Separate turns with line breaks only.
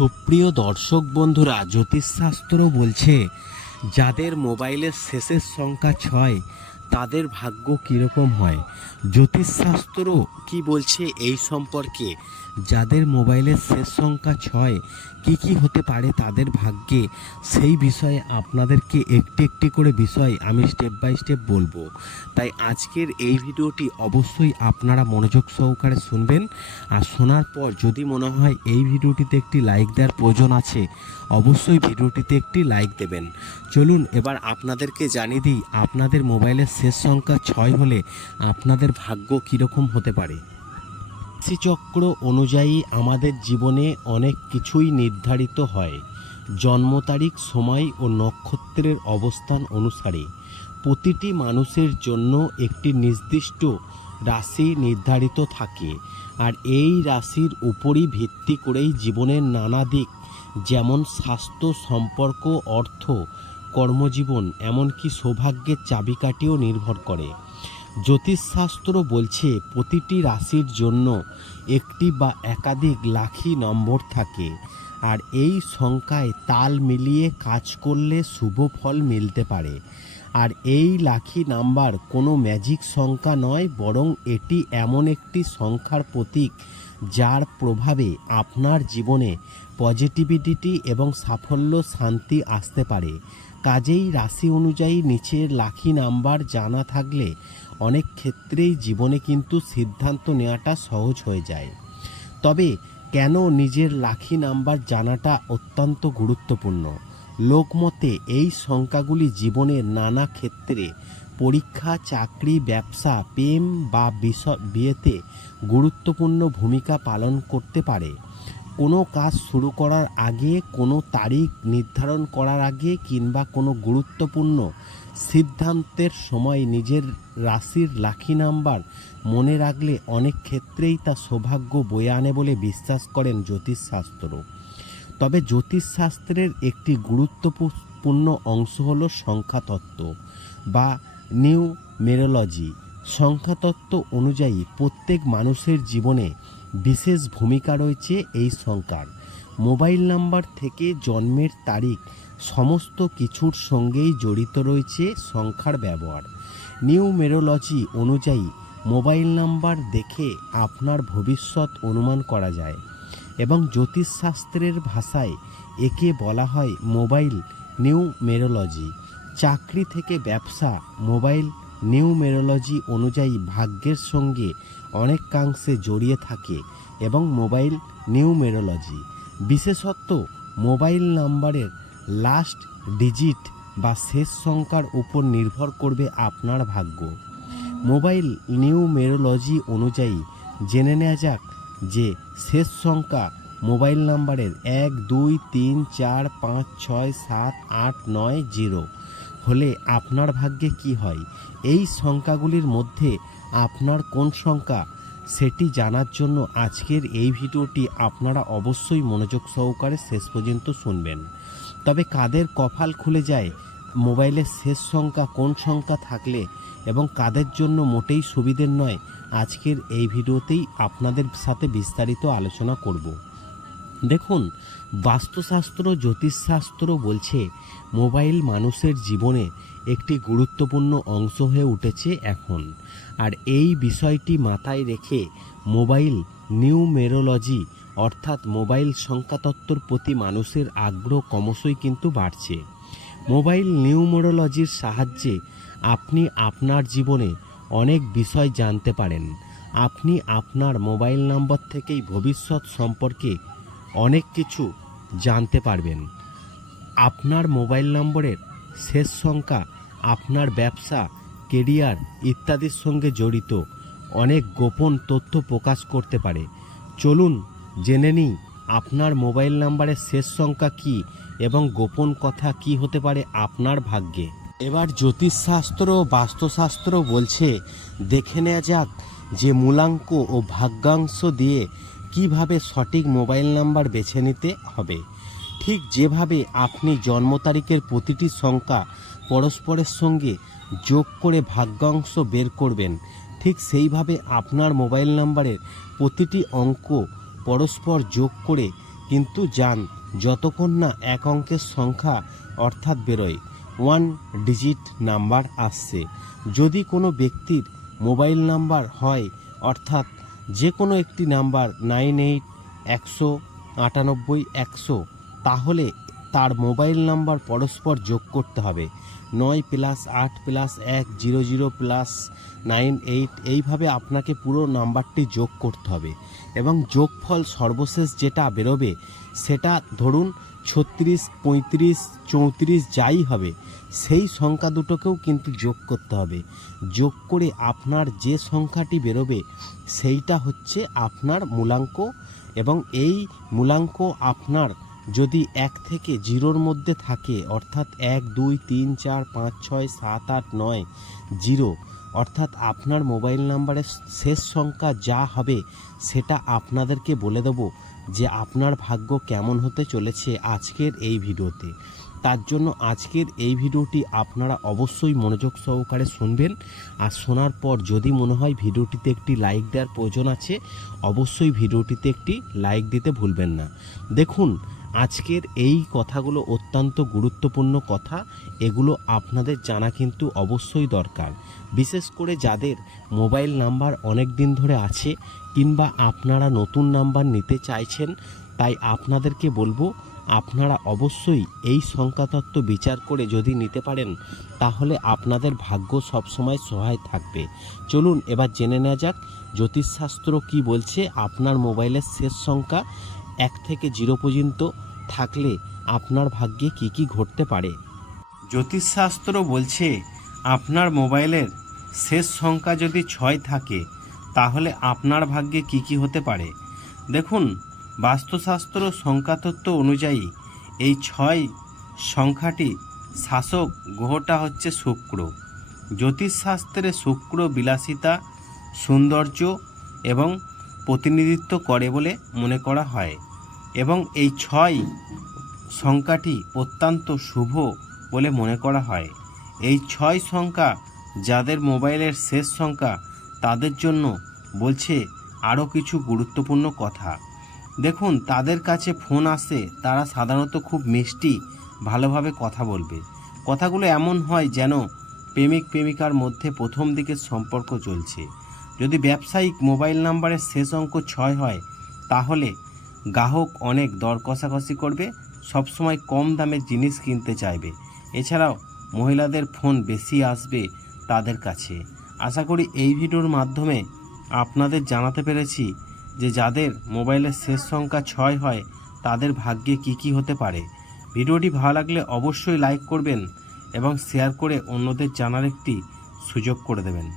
সুপ্রিয় দর্শক বন্ধুরা জ্যোতিষশাস্ত্র বলছে যাদের মোবাইলের শেষের সংখ্যা ছয় তাদের ভাগ্য কীরকম হয় জ্যোতিষশাস্ত্র কি বলছে এই সম্পর্কে যাদের মোবাইলের শেষ সংখ্যা ছয় কি কি হতে পারে তাদের ভাগ্যে সেই বিষয়ে আপনাদেরকে একটি একটি করে বিষয় আমি স্টেপ বাই স্টেপ বলবো তাই আজকের এই ভিডিওটি অবশ্যই আপনারা মনোযোগ সহকারে শুনবেন আর শোনার পর যদি মনে হয় এই ভিডিওটিতে একটি লাইক দেওয়ার প্রয়োজন আছে অবশ্যই ভিডিওটিতে একটি লাইক দেবেন চলুন এবার আপনাদেরকে জানিয়ে দিই আপনাদের মোবাইলের শেষ সংখ্যা ছয় হলে আপনাদের ভাগ্য কীরকম হতে পারে
রাশিচক্র অনুযায়ী আমাদের জীবনে অনেক কিছুই নির্ধারিত হয় জন্ম তারিখ সময় ও নক্ষত্রের অবস্থান অনুসারে প্রতিটি মানুষের জন্য একটি নির্দিষ্ট রাশি নির্ধারিত থাকে আর এই রাশির উপরই ভিত্তি করেই জীবনের নানা দিক যেমন স্বাস্থ্য সম্পর্ক অর্থ কর্মজীবন এমনকি সৌভাগ্যের চাবিকাঠিও নির্ভর করে জ্যোতিষশাস্ত্র বলছে প্রতিটি রাশির জন্য একটি বা একাধিক লাখি নম্বর থাকে আর এই সংখ্যায় তাল মিলিয়ে কাজ করলে শুভ ফল মিলতে পারে আর এই লাখি নাম্বার কোনো ম্যাজিক সংখ্যা নয় বরং এটি এমন একটি সংখ্যার প্রতীক যার প্রভাবে আপনার জীবনে পজিটিভিটি এবং সাফল্য শান্তি আসতে পারে কাজেই রাশি অনুযায়ী নিচের লাখি নাম্বার জানা থাকলে অনেক ক্ষেত্রেই জীবনে কিন্তু সিদ্ধান্ত নেওয়াটা সহজ হয়ে যায় তবে কেন নিজের লাখি নাম্বার জানাটা অত্যন্ত গুরুত্বপূর্ণ লোকমতে এই সংখ্যাগুলি জীবনের নানা ক্ষেত্রে পরীক্ষা চাকরি ব্যবসা প্রেম বা বিয়েতে গুরুত্বপূর্ণ ভূমিকা পালন করতে পারে কোনো কাজ শুরু করার আগে কোনো তারিখ নির্ধারণ করার আগে কিংবা কোনো গুরুত্বপূর্ণ সিদ্ধান্তের সময় নিজের রাশির লাখি নাম্বার মনে রাখলে অনেক ক্ষেত্রেই তা সৌভাগ্য বয়ে আনে বলে বিশ্বাস করেন জ্যোতিষশাস্ত্র তবে জ্যোতিষশাস্ত্রের একটি গুরুত্বপূর্ণ অংশ হল সংখ্যাতত্ত্ব বা নিউ মেরোলজি সংখ্যাতত্ত্ব অনুযায়ী প্রত্যেক মানুষের জীবনে বিশেষ ভূমিকা রয়েছে এই সংখ্যার মোবাইল নাম্বার থেকে জন্মের তারিখ সমস্ত কিছুর সঙ্গেই জড়িত রয়েছে সংখ্যার ব্যবহার নিউ মেরোলজি অনুযায়ী মোবাইল নাম্বার দেখে আপনার ভবিষ্যৎ অনুমান করা যায় এবং জ্যোতিষশাস্ত্রের ভাষায় একে বলা হয় মোবাইল নিউমেরোলজি চাকরি থেকে ব্যবসা মোবাইল নিউমেরোলজি অনুযায়ী ভাগ্যের সঙ্গে অনেকাংশে জড়িয়ে থাকে এবং মোবাইল নিউমেরোলজি বিশেষত মোবাইল নাম্বারের লাস্ট ডিজিট বা শেষ সংখ্যার উপর নির্ভর করবে আপনার ভাগ্য মোবাইল নিউমেরোলজি অনুযায়ী জেনে নেওয়া যাক যে শেষ সংখ্যা মোবাইল নাম্বারের এক দুই তিন চার পাঁচ ছয় সাত আট নয় জিরো হলে আপনার ভাগ্যে কি হয় এই সংখ্যাগুলির মধ্যে আপনার কোন সংখ্যা সেটি জানার জন্য আজকের এই ভিডিওটি আপনারা অবশ্যই মনোযোগ সহকারে শেষ পর্যন্ত শুনবেন তবে কাদের কফাল খুলে যায় মোবাইলের শেষ সংখ্যা কোন সংখ্যা থাকলে এবং কাদের জন্য মোটেই সুবিধের নয় আজকের এই ভিডিওতেই আপনাদের সাথে বিস্তারিত আলোচনা করব দেখুন বাস্তুশাস্ত্র জ্যোতিষশাস্ত্র বলছে মোবাইল মানুষের জীবনে একটি গুরুত্বপূর্ণ অংশ হয়ে উঠেছে এখন আর এই বিষয়টি মাথায় রেখে মোবাইল নিউমেরোলজি অর্থাৎ মোবাইল সংখ্যাতত্ত্বর প্রতি মানুষের আগ্রহ ক্রমশই কিন্তু বাড়ছে মোবাইল নিউমেরোলজির সাহায্যে আপনি আপনার জীবনে অনেক বিষয় জানতে পারেন আপনি আপনার মোবাইল নম্বর থেকেই ভবিষ্যৎ সম্পর্কে অনেক কিছু জানতে পারবেন আপনার মোবাইল নম্বরের শেষ সংখ্যা আপনার ব্যবসা কেরিয়ার ইত্যাদির সঙ্গে জড়িত অনেক গোপন তথ্য প্রকাশ করতে পারে চলুন জেনে নিই আপনার মোবাইল নাম্বারের শেষ সংখ্যা কি এবং গোপন কথা কি হতে পারে আপনার ভাগ্যে
এবার জ্যোতিষশাস্ত্র ও বাস্তুশাস্ত্র বলছে দেখে নেওয়া যাক যে মূলাঙ্ক ও ভাগ্যাংশ দিয়ে কিভাবে সঠিক মোবাইল নাম্বার বেছে নিতে হবে ঠিক যেভাবে আপনি জন্ম তারিখের প্রতিটি সংখ্যা পরস্পরের সঙ্গে যোগ করে ভাগ্যাংশ বের করবেন ঠিক সেইভাবে আপনার মোবাইল নাম্বারের প্রতিটি অঙ্ক পরস্পর যোগ করে কিন্তু যান যতক্ষণ না এক অঙ্কের সংখ্যা অর্থাৎ বেরোয় ওয়ান ডিজিট নাম্বার আসছে যদি কোনো ব্যক্তির মোবাইল নাম্বার হয় অর্থাৎ যে কোনো একটি নাম্বার নাইন এইট একশো আটানব্বই একশো তাহলে তার মোবাইল নাম্বার পরস্পর যোগ করতে হবে নয় প্লাস আট প্লাস এক zero zero plus nine eight এইভাবে আপনাকে পুরো নাম্বারটি যোগ করতে হবে এবং যোগফল সর্বশেষ যেটা বেরোবে সেটা ধরুন ছত্রিশ পঁয়ত্রিশ চৌত্রিশ যাই হবে সেই সংখ্যা দুটোকেও কিন্তু যোগ করতে হবে যোগ করে আপনার যে সংখ্যাটি বেরোবে সেইটা হচ্ছে আপনার মূলাঙ্ক এবং এই মূলাঙ্ক আপনার যদি এক থেকে জিরোর মধ্যে থাকে অর্থাৎ এক দুই তিন চার পাঁচ ছয় সাত আট নয় জিরো অর্থাৎ আপনার মোবাইল নাম্বারের শেষ সংখ্যা যা হবে সেটা আপনাদেরকে বলে দেব যে আপনার ভাগ্য কেমন হতে চলেছে আজকের এই ভিডিওতে তার জন্য আজকের এই ভিডিওটি আপনারা অবশ্যই মনোযোগ সহকারে শুনবেন আর শোনার পর যদি মনে হয় ভিডিওটিতে একটি লাইক দেওয়ার প্রয়োজন আছে অবশ্যই ভিডিওটিতে একটি লাইক দিতে ভুলবেন না দেখুন আজকের এই কথাগুলো অত্যন্ত গুরুত্বপূর্ণ কথা এগুলো আপনাদের জানা কিন্তু অবশ্যই দরকার বিশেষ করে যাদের মোবাইল নাম্বার অনেক দিন ধরে আছে কিংবা আপনারা নতুন নাম্বার নিতে চাইছেন তাই আপনাদেরকে বলবো আপনারা অবশ্যই এই সংখ্যাতত্ত্ব বিচার করে যদি নিতে পারেন তাহলে আপনাদের ভাগ্য সবসময় সহায় থাকবে চলুন এবার জেনে নেওয়া যাক জ্যোতিষশাস্ত্র কি বলছে আপনার মোবাইলের শেষ সংখ্যা এক থেকে জিরো পর্যন্ত থাকলে আপনার ভাগ্যে কি কি ঘটতে পারে
জ্যোতিষশাস্ত্র বলছে আপনার মোবাইলের শেষ সংখ্যা যদি ছয় থাকে তাহলে আপনার ভাগ্যে কি কি হতে পারে দেখুন বাস্তুশাস্ত্র সংখ্যাতত্ত্ব অনুযায়ী এই ছয় সংখ্যাটি শাসক গ্রহটা হচ্ছে শুক্র জ্যোতিষশাস্ত্রে শুক্র বিলাসিতা সৌন্দর্য এবং প্রতিনিধিত্ব করে বলে মনে করা হয় এবং এই ছয় সংখ্যাটি অত্যন্ত শুভ বলে মনে করা হয় এই ছয় সংখ্যা যাদের মোবাইলের শেষ সংখ্যা তাদের জন্য বলছে আরও কিছু গুরুত্বপূর্ণ কথা দেখুন তাদের কাছে ফোন আসে তারা সাধারণত খুব মিষ্টি ভালোভাবে কথা বলবে কথাগুলো এমন হয় যেন প্রেমিক প্রেমিকার মধ্যে প্রথম দিকের সম্পর্ক চলছে যদি ব্যবসায়িক মোবাইল নাম্বারের শেষ অঙ্ক ছয় হয় তাহলে গ্রাহক অনেক দর কষাকষি করবে সবসময় কম দামে জিনিস কিনতে চাইবে এছাড়াও মহিলাদের ফোন বেশি আসবে তাদের কাছে আশা করি এই ভিডিওর মাধ্যমে আপনাদের জানাতে পেরেছি যে যাদের মোবাইলের শেষ সংখ্যা ছয় হয় তাদের ভাগ্যে কি কি হতে পারে ভিডিওটি ভালো লাগলে অবশ্যই লাইক করবেন এবং শেয়ার করে অন্যদের জানার একটি সুযোগ করে দেবেন